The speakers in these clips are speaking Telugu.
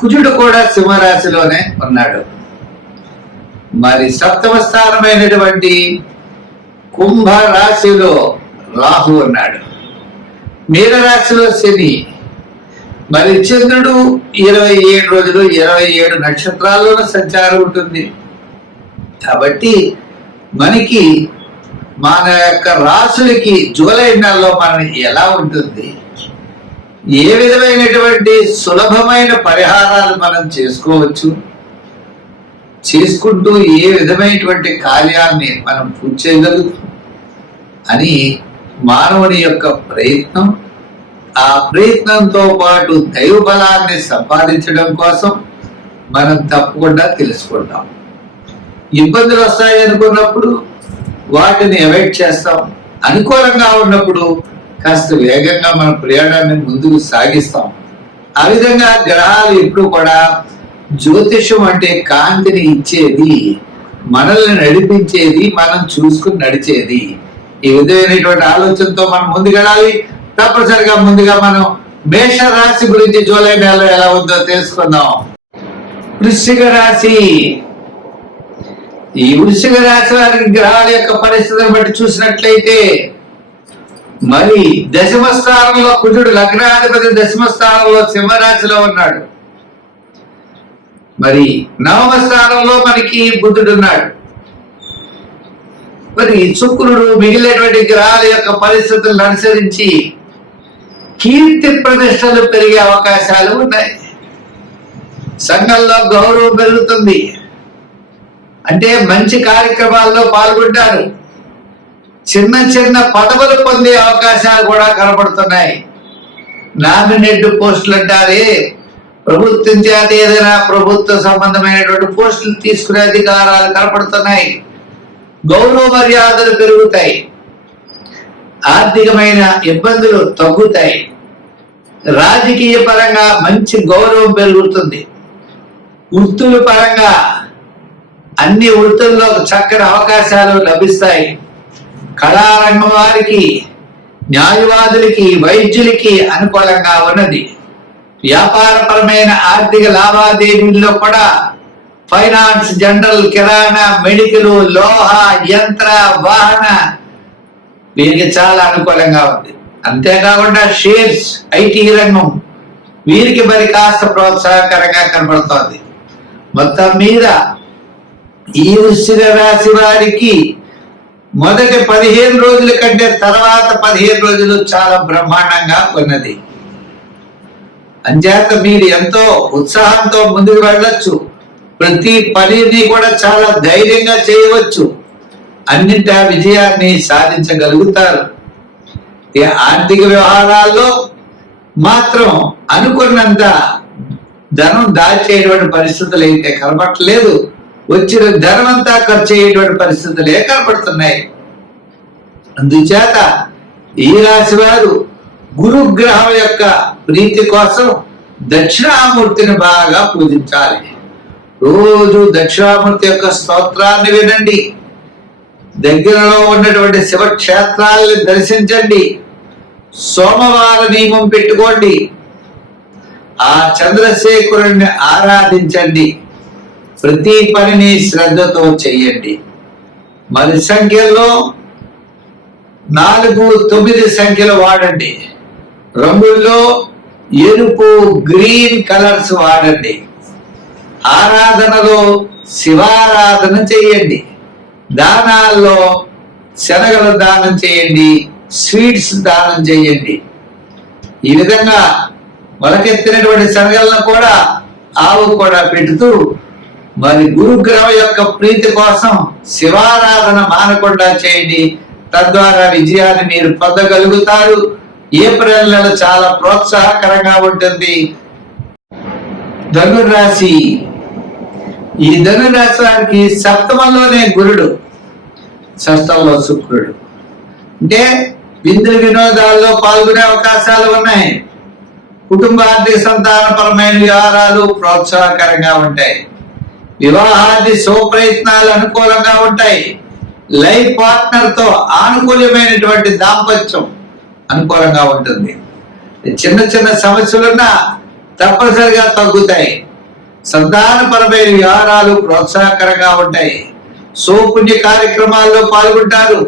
కుజుడు కూడా సింహరాశిలోనే ఉన్నాడు మరి సప్తమ స్థానమైనటువంటి కుంభ రాశిలో రాహు ఉన్నాడు మీనరాశిలో శని మరి చంద్రుడు ఇరవై ఏడు రోజులు ఇరవై ఏడు నక్షత్రాల్లోనూ సంచారం ఉంటుంది కాబట్టి మనకి మన యొక్క రాసులకి జూలై నెలలో మనం ఎలా ఉంటుంది ఏ విధమైనటువంటి సులభమైన పరిహారాలు మనం చేసుకోవచ్చు చేసుకుంటూ ఏ విధమైనటువంటి కార్యాన్ని మనం పూర్తి చేయగలుగుతాం అని మానవుని యొక్క ప్రయత్నం ఆ ప్రయత్నంతో పాటు దైవ బలాన్ని సంపాదించడం కోసం మనం తప్పకుండా తెలుసుకుంటాం ఇబ్బందులు వస్తాయి అనుకున్నప్పుడు వాటిని అవాయిడ్ చేస్తాం అనుకూలంగా ఉన్నప్పుడు కాస్త వేగంగా మన ప్రయాణాన్ని ముందుకు సాగిస్తాం ఆ విధంగా గ్రహాలు ఎప్పుడు కూడా జ్యోతిషం అంటే కాంతిని ఇచ్చేది మనల్ని నడిపించేది మనం చూసుకుని నడిచేది ఈ విధమైనటువంటి ఆలోచనతో మనం ముందుకెళ్ళాలి తప్పనిసరిగా ముందుగా మనం మేష రాశి గురించి జూలై నెలలో ఎలా ఉందో తెలుసుకుందాం వృశ్చిక రాశి ఈ వృశ్చిక రాశి వారి గ్రహాల యొక్క పరిస్థితిని బట్టి చూసినట్లయితే మరి దశమ స్థానంలో కుజుడు లగ్నాధిపతి దశమ స్థానంలో సింహరాశిలో ఉన్నాడు మరి నవమ స్థానంలో మనకి బుద్ధుడు ఉన్నాడు మరి శుక్రుడు మిగిలినటువంటి గ్రహాల యొక్క పరిస్థితులను అనుసరించి కీర్తి ప్రతిష్టలు పెరిగే అవకాశాలు ఉన్నాయి సంఘంలో గౌరవం పెరుగుతుంది అంటే మంచి కార్యక్రమాల్లో పాల్గొంటారు చిన్న చిన్న పదవులు పొందే అవకాశాలు కూడా కనబడుతున్నాయి నామినేట్ పోస్టులు అంటారే ప్రభుత్వం చేత ఏదైనా ప్రభుత్వ సంబంధమైనటువంటి పోస్టులు తీసుకునే అధికారాలు కనపడుతున్నాయి గౌరవ మర్యాదలు పెరుగుతాయి ఆర్థికమైన ఇబ్బందులు తగ్గుతాయి రాజకీయ పరంగా మంచి గౌరవం పెరుగుతుంది వృత్తుల పరంగా అన్ని వృత్తుల్లో చక్కని అవకాశాలు లభిస్తాయి కళారంగం వారికి న్యాయవాదులకి వైద్యులకి అనుకూలంగా ఉన్నది వ్యాపారపరమైన ఆర్థిక లావాదేవీల్లో కూడా ఫైనాన్స్ జనరల్ కిరాణా మెడికల్ లోహ యంత్ర వాహన వీరికి చాలా అనుకూలంగా ఉంది అంతేకాకుండా షేర్స్ ఐటీ రంగం వీరికి మరి కాస్త ప్రోత్సాహకరంగా కనబడుతోంది మొత్తం మీద ఈ వృశ్చిక రాశి వారికి మొదటి పదిహేను రోజుల కంటే తర్వాత పదిహేను రోజులు చాలా బ్రహ్మాండంగా ఉన్నది అంచేత మీరు ఎంతో ఉత్సాహంతో ముందుకు వెళ్ళచ్చు ప్రతి పనిని కూడా చాలా ధైర్యంగా చేయవచ్చు అన్నింటి విజయాన్ని సాధించగలుగుతారు ఆర్థిక వ్యవహారాల్లో మాత్రం అనుకున్నంత ధనం దాచేటువంటి పరిస్థితులు అయితే కనబట్టలేదు వచ్చిన ధనమంతా ఖర్చు అయ్యేటువంటి పరిస్థితులు ఏర్పడుతున్నాయి అందుచేత ఈ రాశి వారు గురుగ్రహం యొక్క ప్రీతి కోసం దక్షిణామూర్తిని బాగా పూజించాలి రోజు దక్షిణామూర్తి యొక్క స్తోత్రాన్ని వినండి దగ్గరలో ఉన్నటువంటి శివక్షేత్రాలని దర్శించండి సోమవార నియమం పెట్టుకోండి ఆ చంద్రశేఖరుణ్ణి ఆరాధించండి ప్రతి పనిని శ్రద్ధతో చెయ్యండి మరి సంఖ్యల్లో నాలుగు తొమ్మిది సంఖ్యలు వాడండి రంగుల్లో ఎరుపు గ్రీన్ కలర్స్ వాడండి ఆరాధనలో శివారాధన చేయండి దానాల్లో శనగల దానం చేయండి స్వీట్స్ దానం చేయండి ఈ విధంగా మొలకెత్తినటువంటి శనగలను కూడా ఆవు కూడా పెడుతూ మరి గురుగ్రహ యొక్క ప్రీతి కోసం శివారాధన మానకుండా చేయండి తద్వారా విజయాన్ని మీరు పొందగలుగుతారు ఏప్రిల్ నెల చాలా ప్రోత్సాహకరంగా ఉంటుంది ధనురాశి ఈ ధనురాశి వారికి సప్తమంలోనే గురుడు షష్టంలో శుక్రుడు అంటే విందు వినోదాల్లో పాల్గొనే అవకాశాలు ఉన్నాయి ఆర్థిక సంతానపరమైన వ్యవహారాలు ప్రోత్సాహకరంగా ఉంటాయి వివాహాది శుభప్రయత్నాలు అనుకూలంగా ఉంటాయి లైఫ్ పార్ట్నర్ తో ఆనుకూల్యమైనటువంటి దాంపత్యం అనుకూలంగా ఉంటుంది చిన్న చిన్న సమస్యలున్నా తప్పనిసరిగా తగ్గుతాయి సంతానపరమైన వ్యవహారాలు ప్రోత్సాహకరంగా ఉంటాయి సోపుణ్య కార్యక్రమాల్లో పాల్గొంటారు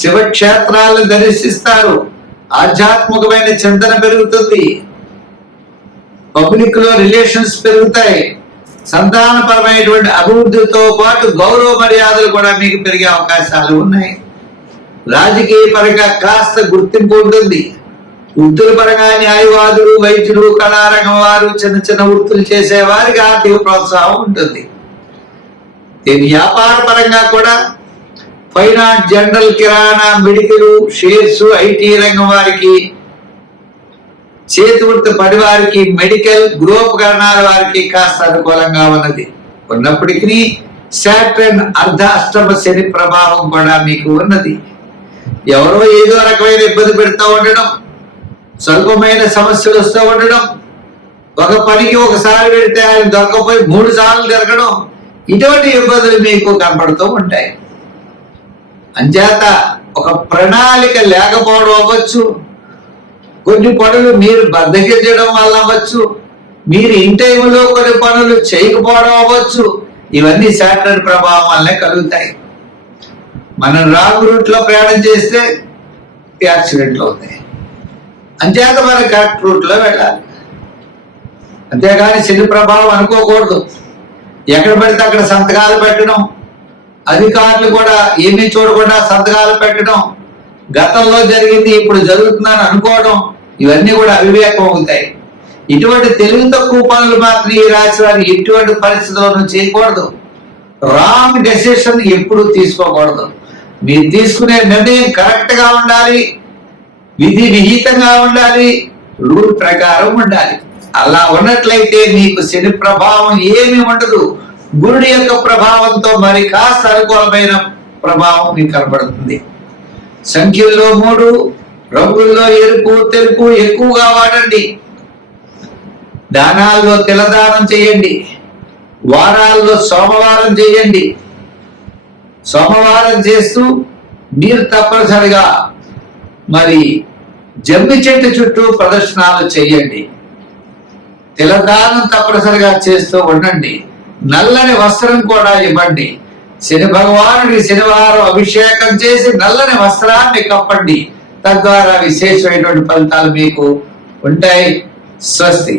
శివక్షేత్రాలను దర్శిస్తారు ఆధ్యాత్మికమైన చింతన పెరుగుతుంది పబ్లిక్ లో రిలేషన్స్ పెరుగుతాయి సంతానపరమైనటువంటి అభివృద్ధితో పాటు గౌరవ మర్యాదలు కూడా మీకు పెరిగే అవకాశాలు ఉన్నాయి రాజకీయ పరంగా కాస్త గుర్తింపు ఉంటుంది వృత్తుల పరంగా న్యాయవాదులు వైద్యులు కళారంగం వారు చిన్న చిన్న వృత్తులు చేసే వారికి ఆర్థిక ప్రోత్సాహం ఉంటుంది దీని వ్యాపార పరంగా కూడా ఫైనాన్స్ జనరల్ కిరాణా మెడికల్ షేర్స్ ఐటీ రంగం వారికి చేతి పడి పడివారికి మెడికల్ గృహోపకరణాల వారికి కాస్త అనుకూలంగా ఉన్నది ఉన్నప్పటికీ శాట్రన్ అర్ధ అష్టమ శని ప్రభావం కూడా మీకు ఉన్నది ఎవరో ఏదో రకమైన ఇబ్బంది పెడతా ఉండడం స్వల్పమైన సమస్యలు వస్తూ ఉండడం ఒక పనికి ఒకసారి పెడితే ఆయన దొరకపోయి మూడు సార్లు దొరకడం ఇటువంటి ఇబ్బందులు మీకు కనపడుతూ ఉంటాయి అంచేత ఒక ప్రణాళిక లేకపోవడం అవ్వచ్చు కొన్ని పనులు మీరు బద్దగించడం వల్ల అవ్వచ్చు మీరు ఇన్ టైంలో కొన్ని పనులు చేయకపోవడం అవ్వచ్చు ఇవన్నీ శాటిలైట్ ప్రభావం వల్లే కలుగుతాయి మనం రాంగ్ రూట్లో ప్రయాణం చేస్తే యాక్సిడెంట్లు అవుతాయి అంతేత మనం కరెక్ట్ రూట్లో వెళ్ళాలి అంతేగాని శని ప్రభావం అనుకోకూడదు ఎక్కడ పడితే అక్కడ సంతకాలు పెట్టడం అధికారులు కూడా ఏమీ చూడకుండా సంతకాలు పెట్టడం గతంలో జరిగింది ఇప్పుడు జరుగుతుందని అనుకోవడం ఇవన్నీ కూడా అవివేకం అవుతాయి ఇటువంటి తెలివి తక్కువ పనులు మాత్రం ఈ రాశి వారు ఎటువంటి పరిస్థితుల్లో చేయకూడదు రాంగ్ డెసిషన్ ఎప్పుడు తీసుకోకూడదు మీరు తీసుకునే నిర్ణయం కరెక్ట్ గా ఉండాలి విధి విహితంగా ఉండాలి రూల్ ప్రకారం ఉండాలి అలా ఉన్నట్లయితే మీకు శని ప్రభావం ఏమి ఉండదు గురుడి యొక్క ప్రభావంతో మరి కాస్త అనుకూలమైన ప్రభావం మీకు కనబడుతుంది సంఖ్యల్లో మూడు రంగుల్లో ఎరుపు తెలుపు ఎక్కువగా వాడండి దానాల్లో తిలదానం చేయండి వారాల్లో సోమవారం చేయండి సోమవారం చేస్తూ మీరు తప్పనిసరిగా మరి జమ్మి చెట్టు చుట్టూ ప్రదర్శనాలు చేయండి తిలదానం తప్పనిసరిగా చేస్తూ ఉండండి నల్లని వస్త్రం కూడా ఇవ్వండి శని భగవానుడి శనివారం అభిషేకం చేసి నల్లని వస్త్రాన్ని కప్పండి తద్వారా విశేషమైనటువంటి ఫలితాలు మీకు ఉంటాయి స్వస్తి